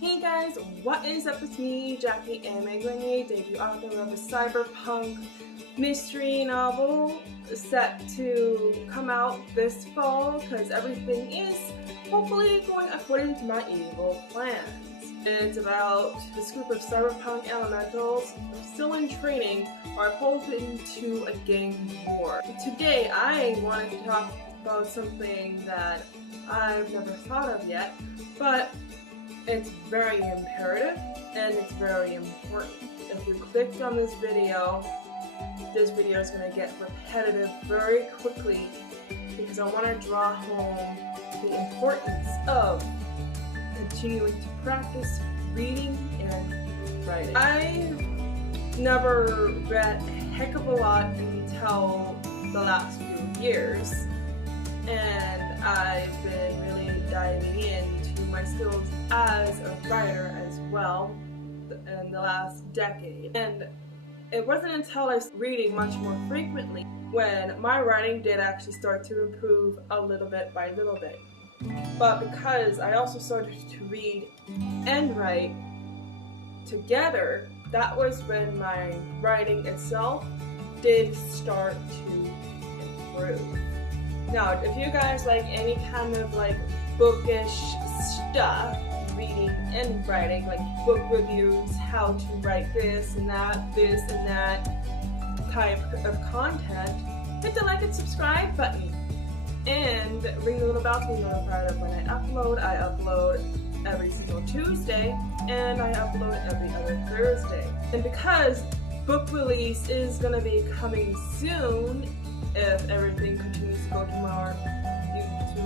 Hey guys, what is up? It's me, Jackie M.A. Grenier, debut author of a cyberpunk mystery novel set to come out this fall because everything is hopefully going according to my evil plans. It's about this group of cyberpunk elementals still in training are pulled into a gang war. Today I wanted to talk about something that I've never thought of yet, but it's very imperative and it's very important. If you clicked on this video is going to get repetitive very quickly because I want to draw home the importance of continuing to practice reading and writing. I never read a heck of a lot until the last few years, and I've been really diving into my skills as a writer as well in the last decade. And it wasn't until I was reading much more frequently when my writing did actually start to improve a little bit by little bit. But because I also started to read and write together, that was when my writing itself did start to improve. Now, if you guys like any kind of like bookish stuff, reading and writing, like book reviews, how to write this and that type of content, hit the like and subscribe button and ring the little bell to be notified of when I upload. I upload every single Tuesday and I upload every other Thursday. And because book release is going to be coming soon, if everything continues to go to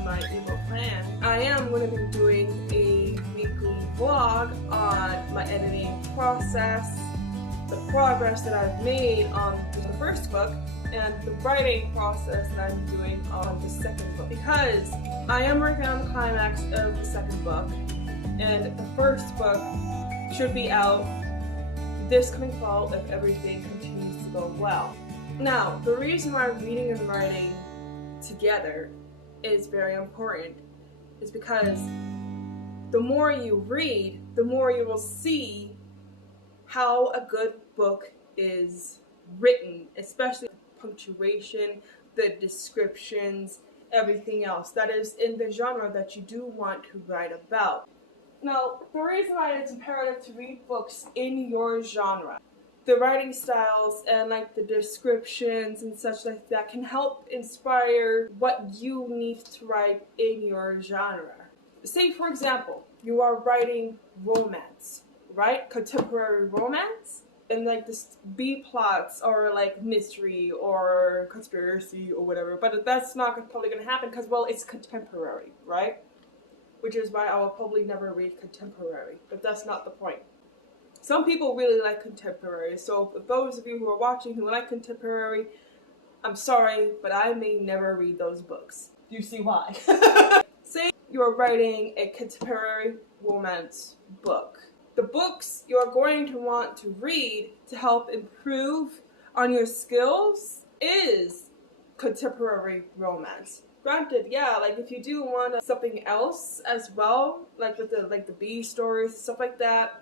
my evil plan, I am going to be doing a weekly vlog on my editing process, the progress that I've made on the first book, and the writing process that I'm doing on the second book. Because I am working on the climax of the second book, and the first book should be out this coming fall if everything continues to go well. Now, the reason why reading and writing together is very important is because the more you read, the more you will see how a good book is written, especially the punctuation, the descriptions, everything else that is in the genre that you do want to write about. Now, the reason why it's imperative to read books in your genre, the writing styles and like the descriptions and such like that can help inspire what you need to write in your genre. Say for example, you are writing romance, right? Contemporary romance, and like this B plots or like mystery or conspiracy or whatever, but that's not probably going to happen because, well, it's contemporary, right? Which is why I will probably never read contemporary, but that's not the point. Some people really like contemporary, so for those of you who are watching who like contemporary, I'm sorry, but I may never read those books. Do you see why? Say you're writing a contemporary romance book. The books you're going to want to read to help improve on your skills is contemporary romance. Granted, yeah, like if you do want something else as well, like with the B stories, stuff like that,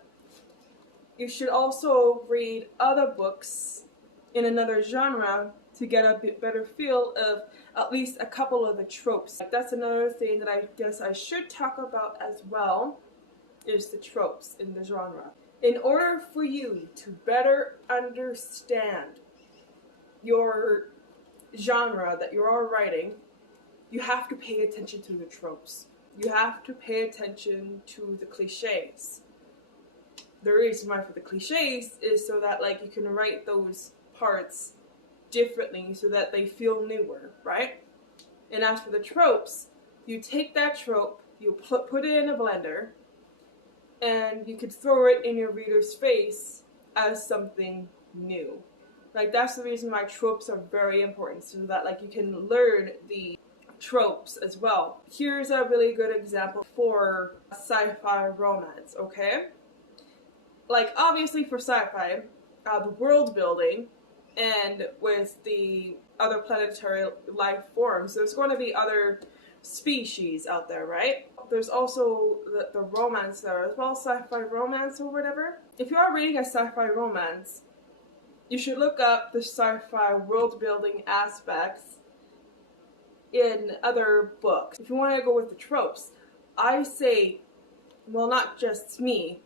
you should also read other books in another genre to get a bit better feel of at least a couple of the tropes. That's another thing that I guess I should talk about as well, is the tropes in the genre. In order for you to better understand your genre that you are writing, you have to pay attention to the tropes. You have to pay attention to the cliches. The reason why for the cliches is so that like you can write those parts differently so that they feel newer, right? And as for the tropes, you take that trope, you put it in a blender, and you could throw it in your reader's face as something new. Like that's the reason why tropes are very important, so that like you can learn the tropes as well. Here's a really good example for sci-fi romance, okay? Like obviously for sci-fi, the world building and with the other planetary life forms, there's going to be other species out there, right? There's also the romance there as well, sci-fi romance or whatever. If you are reading a sci-fi romance, you should look up the sci-fi world building aspects in other books. If you want to go with the tropes, I say, well, not just me,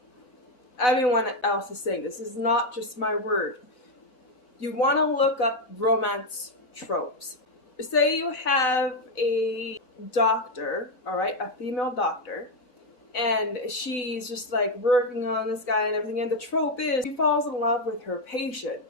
everyone else is saying this is not just my word. You want to look up romance tropes. Say you have a doctor, all right, a female doctor, and she's just like working on this guy and everything, and the trope is she falls in love with her patient,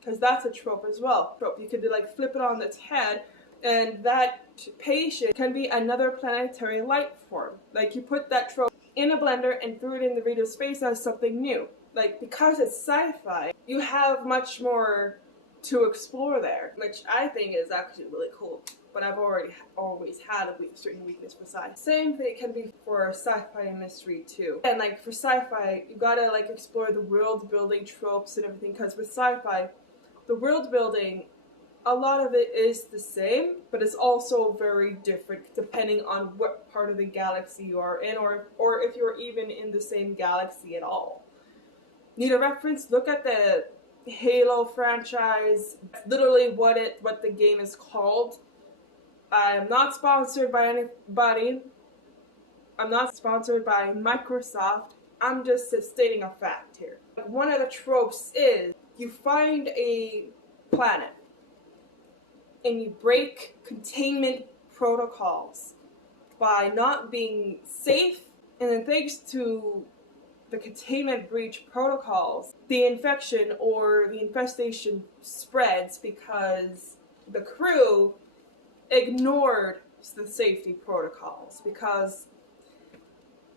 because that's a trope as well. Trope, you could like flip it on its head, and that patient can be another planetary life form. Like you put that trope in a blender and threw it in the reader's face as something new. Like, because it's sci-fi, you have much more to explore there, which I think is actually really cool. But I've always had a certain weakness for sci-fi. Same thing can be for sci-fi and mystery too. And like for sci-fi, you gotta like explore the world building tropes and everything, because with sci-fi, the world building, a lot of it is the same, but it's also very different depending on what part of the galaxy you are in, or if you're even in the same galaxy at all. Need a reference? Look at the Halo franchise. Literally what the game is called. I'm not sponsored by anybody. I'm not sponsored by Microsoft. I'm just stating a fact here. One of the tropes is you find a planet and you break containment protocols by not being safe, and then thanks to the containment breach protocols, the infection or the infestation spreads because the crew ignored the safety protocols, because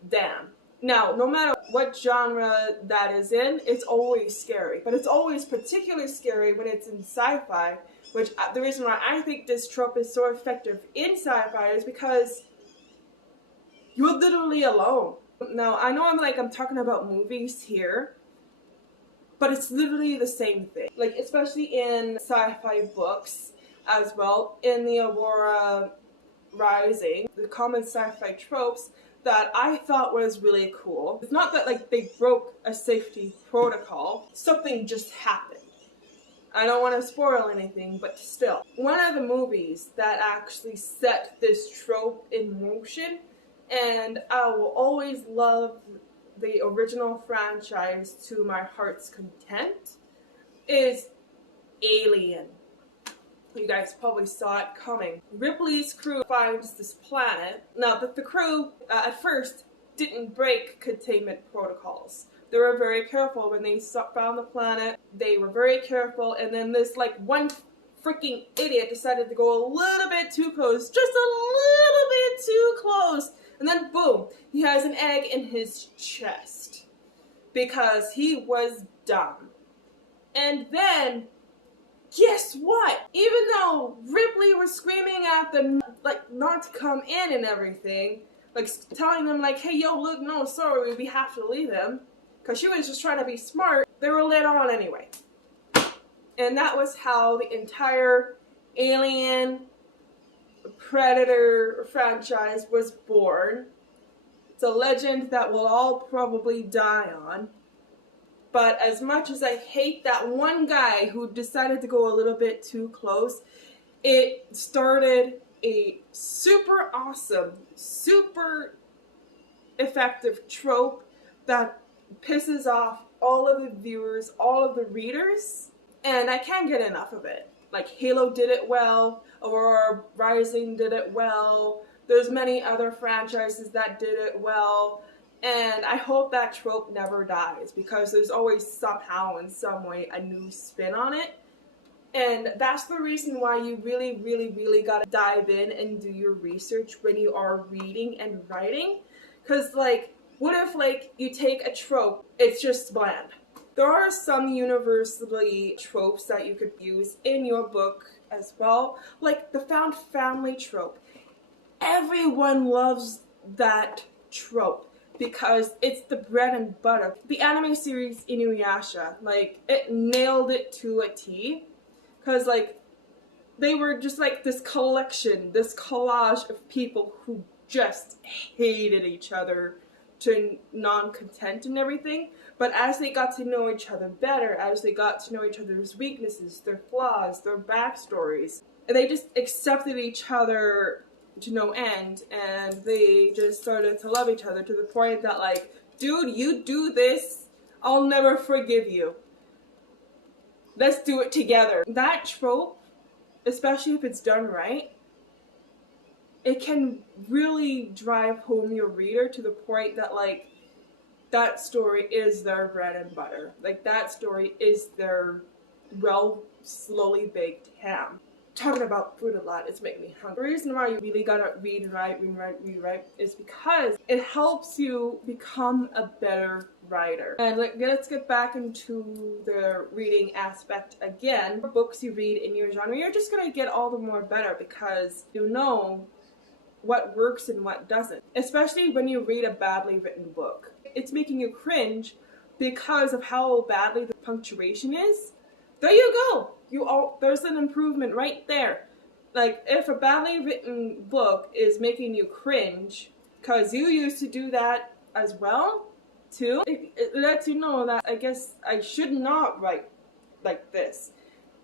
damn. Now, no matter what genre that is in, it's always scary, but it's always particularly scary when it's in sci-fi, which the reason why I think this trope is so effective in sci-fi is because you're literally alone. Now, I know I'm talking about movies here, but it's literally the same thing. Like, especially in sci-fi books as well, in the Aurora Rising, the common sci-fi tropes that I thought was really cool. It's not that like they broke a safety protocol, something just happened. I don't want to spoil anything, but still. One of the movies that actually set this trope in motion, and I will always love the original franchise to my heart's content, is Alien. You guys probably saw it coming. Ripley's crew finds this planet. Now, but the crew, at first, didn't break containment protocols. They were very careful when they found the planet. They were very careful, and then this, like, one freaking idiot decided to go a little bit too close. Just a little bit too close. And then, boom, he has an egg in his chest. Because he was dumb. And then, guess what? Even though Ripley was screaming at them, like, not to come in and everything, like, telling them, like, hey, yo, look, no, sorry, we have to leave him, because she was just trying to be smart, they were let on anyway. And that was how the entire Alien Predator franchise was born. It's a legend that we'll all probably die on. But as much as I hate that one guy who decided to go a little bit too close, it started a super awesome, super effective trope that pisses off all of the viewers, all of the readers, and I can't get enough of it. Like, Halo did it well, Aurora Rising did it well, there's many other franchises that did it well. And I hope that trope never dies, because there's always somehow in some way a new spin on it. And that's the reason why you really, really, really gotta dive in and do your research when you are reading and writing. Because, like, what if, like, you take a trope, it's just bland. There are some universally tropes that you could use in your book as well. Like the found family trope. Everyone loves that trope, because it's the bread and butter. The anime series Inuyasha, like, it nailed it to a T. Because, like, they were just like this collection, this collage of people who just hated each other to non-content and everything. But as they got to know each other better, as they got to know each other's weaknesses, their flaws, their backstories, and they just accepted each other to no end, and they just started to love each other to the point that, like, dude, you do this, I'll never forgive you. Let's do it together. That trope, especially if it's done right, it can really drive home your reader to the point that, like, that story is their bread and butter. Like, that story is their, well, slowly baked ham. Talking about food a lot, it's making me hungry. The reason why you really gotta read and write is because it helps you become a better writer. And let's get back into the reading aspect again. The books you read in your genre, you're just gonna get all the more better because you know what works and what doesn't. Especially when you read a badly written book. It's making you cringe because of how badly the punctuation is. There you go. There's an improvement right there. Like, if a badly written book is making you cringe, because you used to do that as well, too, it lets you know that I guess I should not write like this.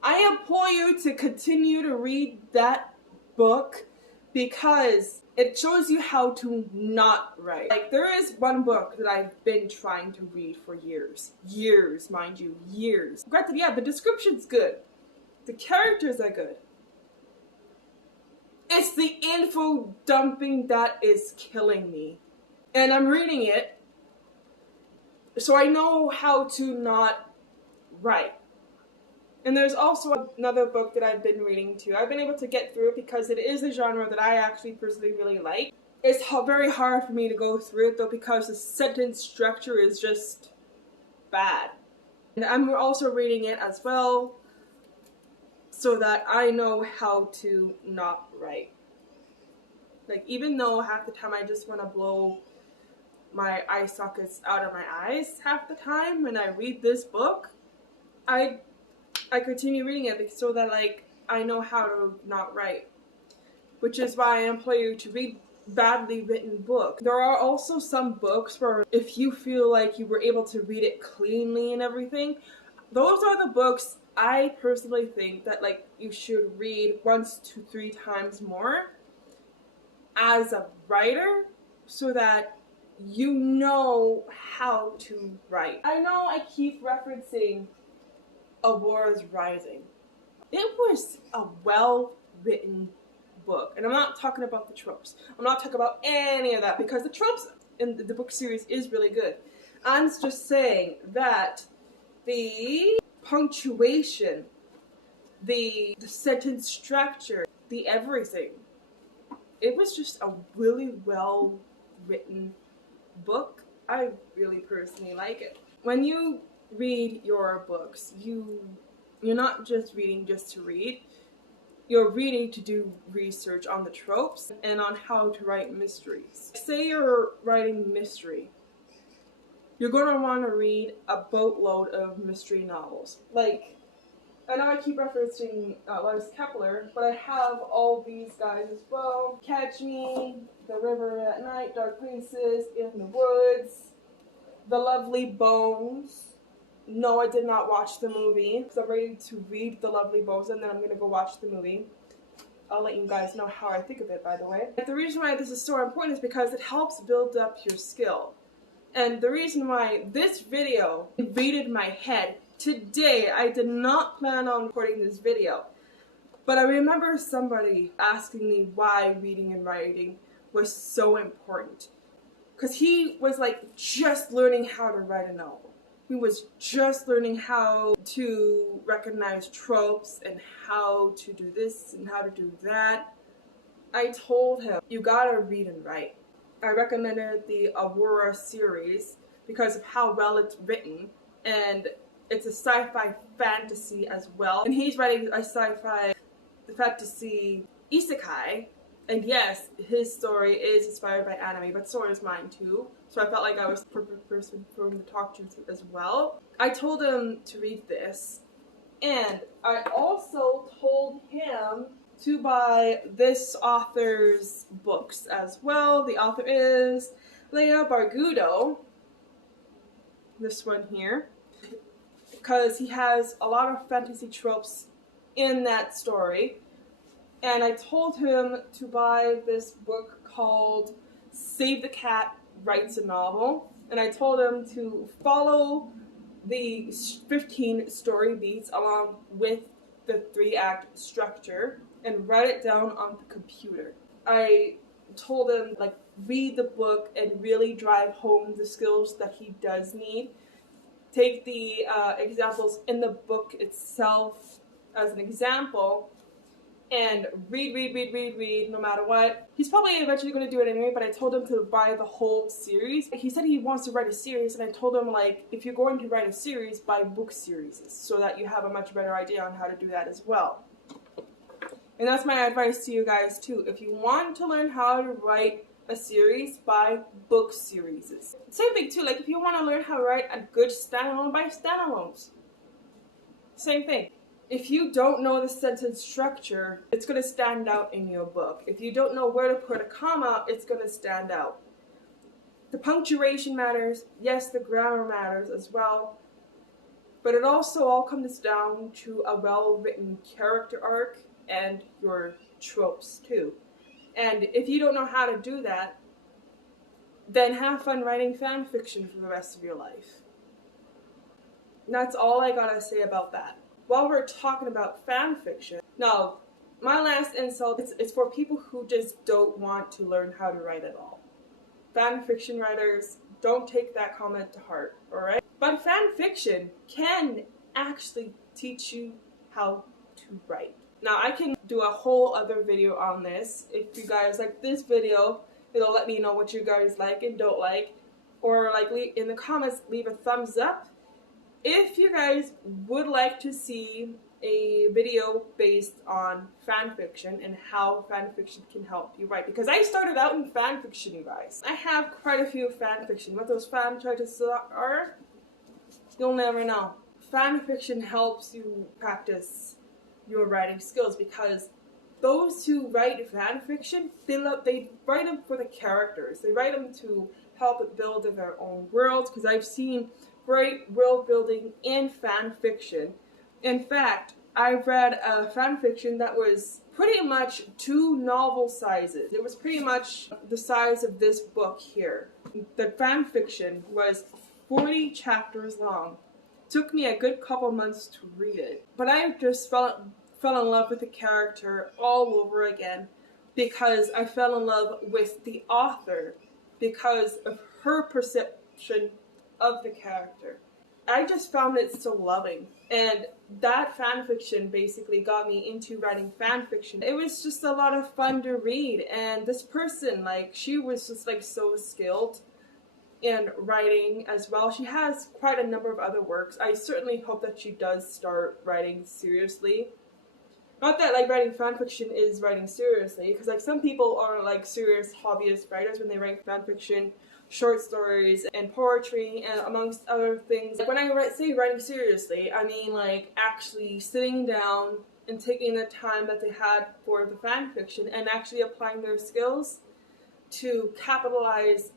I implore you to continue to read that book because it shows you how to not write. Like, there is one book that I've been trying to read for years. Years, mind you, years. Granted, yeah, the description's good. The characters are good. It's the info dumping that is killing me. And I'm reading it, so I know how to not write. And there's also another book that I've been reading too. I've been able to get through it because it is a genre that I actually personally really like. It's very hard for me to go through it though because the sentence structure is just bad. And I'm also reading it as well so that I know how to not write. Like, even though half the time I just want to blow my eye sockets out of my eyes half the time when I read this book, I continue reading it so that, like, I know how to not write. Which is why I implore you to read badly written books. There are also some books where if you feel like you were able to read it cleanly and everything, those are the books I personally think that, like, you should read 1 to 3 times more as a writer so that you know how to write. I know I keep referencing Aurora's Rising. It was a well-written book, and I'm not talking about the tropes. I'm not talking about any of that because the tropes in the book series is really good. I'm just saying that the punctuation, the sentence structure, the everything, it was just a really well-written book. I really personally like it. When you read your books, you're not just reading just to read. You're reading to do research on the tropes and on how to write mysteries. Say you're writing mystery. You're going to want to read a boatload of mystery novels. Like, I know I keep referencing Lewis Kepler, but I have all these guys as well. Catch Me, The River at Night, Dark Places, In the Woods, The Lovely Bones. No, I did not watch the movie because I'm ready to read The Lovely Bones and then I'm going to go watch the movie. I'll let you guys know how I think of it, by the way. But the reason why this is so important is because it helps build up your skill. And the reason why this video invaded my head today, I did not plan on recording this video. But I remember somebody asking me why reading and writing was so important. Because he was, like, just learning how to write a novel. He was just learning how to recognize tropes and how to do this and how to do that. I told him, you gotta read and write. I recommended the Aurora series because of how well it's written, and it's a sci-fi fantasy as well. And he's writing a sci-fi fantasy isekai. And yes, his story is inspired by anime, but so is mine too. So I felt like I was the perfect person for him to talk to as well. I told him to read this, And I also told him to buy this author's books as well. The author is Leah Bargudo, this one here, because he has a lot of fantasy tropes in that story. And I told him to buy this book called Save the Cat Writes a Novel. And I told him to follow the 15 story beats along with the 3-act structure and write it down on the computer. I told him, like, read the book and really drive home the skills that he does need. Take the examples in the book itself as an example and read no matter what. He's probably eventually going to do it anyway, but I told him to buy the whole series. He said he wants to write a series, and I told him, like, if you're going to write a series, buy book series so that you have a much better idea on how to do that as well. And that's my advice to you guys too. If you want to learn how to write a series, buy book series. Same thing too, like if you want to learn how to write a good standalone, buy standalones. Same thing. If you don't know the sentence structure, it's going to stand out in your book. If you don't know where to put a comma, it's going to stand out. The punctuation matters. Yes, the grammar matters as well. But it also all comes down to a well-written character arc and your tropes too. And if you don't know how to do that, then have fun writing fan fiction for the rest of your life. And that's all I gotta say about that. While we're talking about fan fiction, now, my last insult is for people who just don't want to learn how to write at all. Fan fiction writers, don't take that comment to heart, alright? But fan fiction can actually teach you how to write. Now, I can do a whole other video on this. If you guys like this video, it'll let me know what you guys like and don't like. Or like in the comments, leave a thumbs up. If you guys would like to see a video based on fan fiction and how fan fiction can help you write, because I started out in fan fiction, you guys. I have quite a few fan fiction. What those fan choices are, you'll never know. Fan fiction helps you practice your writing skills, because those who write fan fiction, they write them for the characters. They write them to help build their own worlds, because I've seen great world building in fan fiction. In fact, I've read a fan fiction that was pretty much 2 novel sizes. It was pretty much the size of this book here. The fan fiction was 40 chapters long. Took me a good couple months to read it, but I just fell in love with the character all over again, because I fell in love with the author because of her perception of the character. I just found it so loving, and that fan fiction basically got me into writing fan fiction. It was just a lot of fun to read, and this person, like, she was just like so skilled in writing as well. She has quite a number of other works. I certainly hope that she does start writing seriously. Not that like writing fan fiction is writing seriously, because like some people are like serious hobbyist writers when they write fan fiction, short stories, and poetry, and amongst other things. When I say writing seriously, I mean like actually sitting down and taking the time that they had for the fan fiction and actually applying their skills to capitalize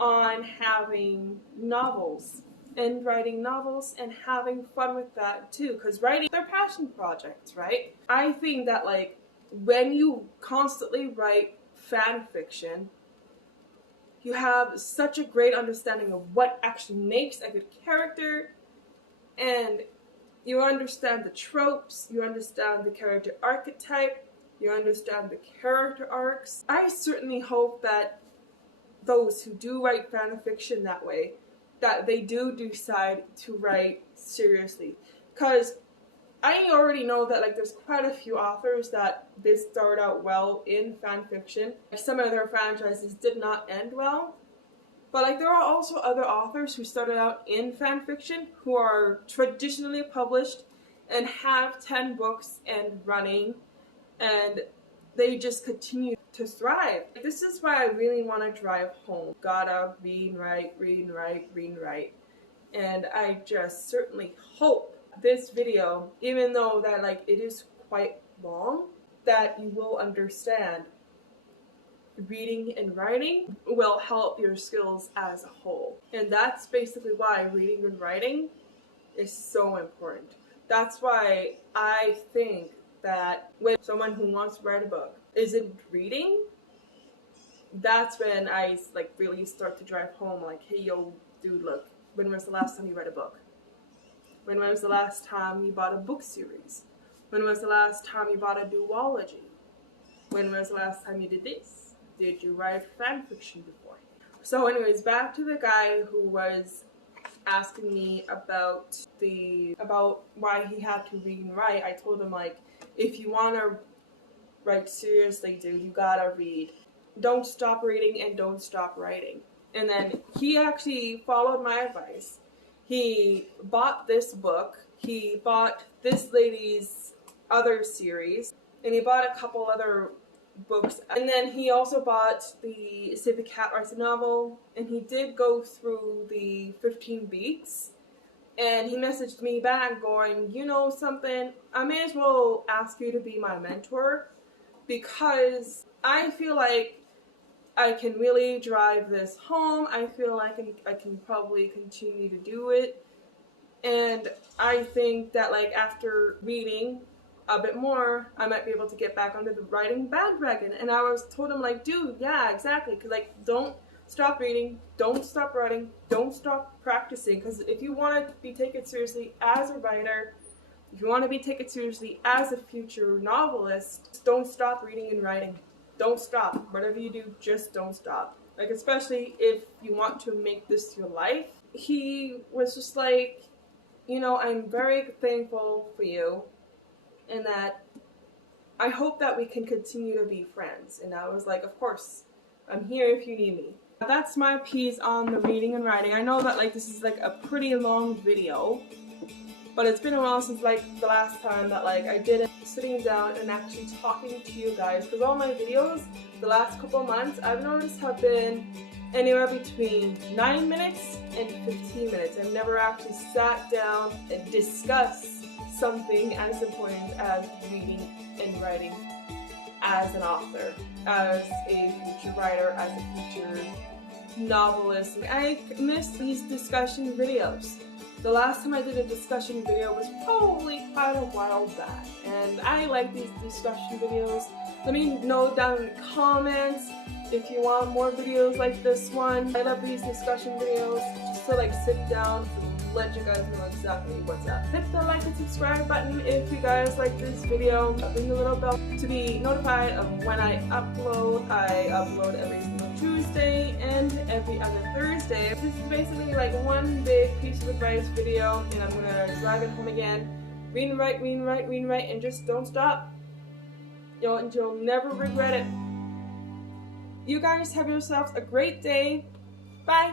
on having novels and writing novels and having fun with that too, because writing, they're passion projects, right? I think that like when you constantly write fan fiction, you have such a great understanding of what actually makes a good character, and you understand the tropes, you understand the character archetype, you understand the character arcs. I certainly hope that those who do write fan fiction that way, that they do decide to write seriously. Because I already know that like there's quite a few authors that did start out well in fan fiction. Some of their franchises did not end well. But like there are also other authors who started out in fan fiction who are traditionally published and have 10 books and running, and they just continue to thrive. This is why I really want to drive home. Gotta read and write, read and write, read and write. And I just certainly hope this video, even though that like it is quite long, that you will understand reading and writing will help your skills as a whole. And that's basically why reading and writing is so important. That's why I think that when someone who wants to write a book isn't reading, that's when I like really start to drive home like, hey yo dude, look, when was the last time you read a book? When was the last time you bought a book series? When was the last time you bought a duology? When was the last time you did this? Did you write fanfiction before? So anyways, back to the guy who was asking me about why he had to read and write. I told him like, if you want to write seriously, dude, you gotta read. Don't stop reading and don't stop writing. And then he actually followed my advice. He bought this book, he bought this lady's other series, and he bought a couple other books. And then he also bought the Civic Cat Writes a Novel, and he did go through the 15 Beats. And he messaged me back going, you know something, I may as well ask you to be my mentor, because I feel like I can really drive this home. I feel like I can probably continue to do it. And I think that like after reading a bit more, I might be able to get back onto the writing bandwagon. And I told him like, dude, yeah, exactly. Cause like, don't stop reading, don't stop writing, don't stop practicing. Cause if you want to be taken seriously as a writer, if you want to be taken seriously as a future novelist, don't stop reading and writing. Don't stop. Whatever you do, just don't stop. Like, especially if you want to make this your life. He was just like, you know, I'm very thankful for you, and that I hope that we can continue to be friends. And I was like, of course, I'm here if you need me. That's my piece on the reading and writing. I know that like this is like a pretty long video, but it's been a while since like the last time that like I did it sitting down and actually talking to you guys, because all my videos the last couple of months I've noticed have been anywhere between 9 minutes and 15 minutes. I've never actually sat down and discussed something as important as reading and writing as an author, as a future writer, as a future novelist. And I miss these discussion videos. The last time I did a discussion video was probably quite a while back, and I like these discussion videos. Let me know down in the comments if you want more videos like this one. I love these discussion videos, just to like sit down and let you guys know exactly what's up. Hit the like and subscribe button if you guys like this video. Ring the little bell to be notified of when I upload. I upload every single Tuesday and every other Thursday. This is basically like one big piece of advice video, and I'm gonna drive it home again. Read and write, read and write, read and write, and just don't stop. You'll never regret it. You guys have yourselves a great day. Bye.